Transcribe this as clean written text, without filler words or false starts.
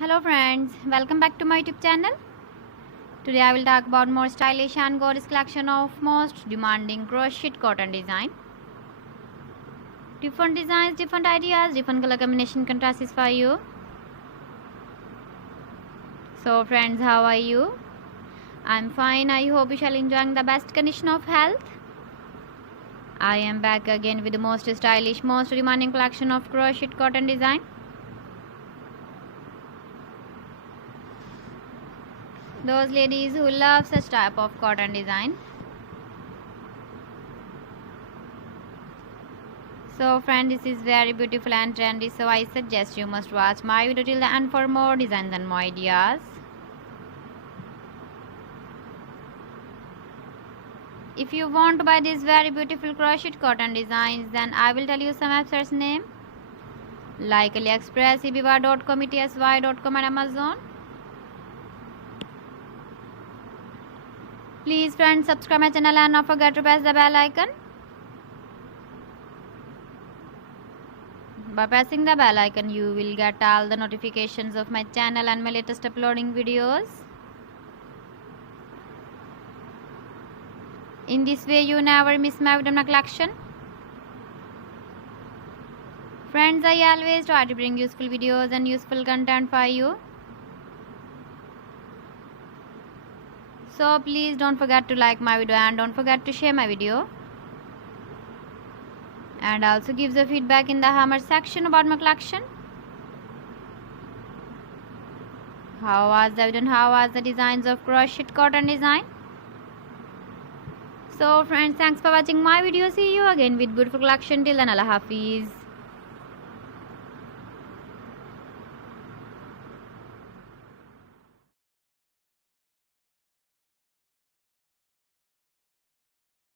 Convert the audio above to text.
Hello friends, welcome back to my YouTube channel. Today I will talk about more stylish and gorgeous collection of most demanding crochet cotton design. Different designs, different ideas, different color combination contrasts for you. So friends, how are you? I'm fine. I hope you shall enjoying the best condition of health. I am back again with the most stylish, most demanding collection of crochet cotton design. Those ladies who love such type of cotton design. So friend, this is very beautiful and trendy, so I suggest you must watch my video till the end for more designs and more ideas. If you want to buy these very beautiful crochet cotton designs, then I will tell you some websites name like AliExpress, ebiva.com, etsy.com and Amazon. Please friends, subscribe my channel and not forget to press the bell icon. By pressing the bell icon, you will get all the notifications of my channel and my latest uploading videos. In this way, you never miss my video collection. Friends, I always try to bring useful videos and useful content for you. So please don't forget to like my video and don't forget to share my video. And also give the feedback in the comment section about my collection. How was the video and how was the designs of crochet cotton design? So friends, thanks for watching my video. See you again with beautiful collection. Till then, Allah Hafiz.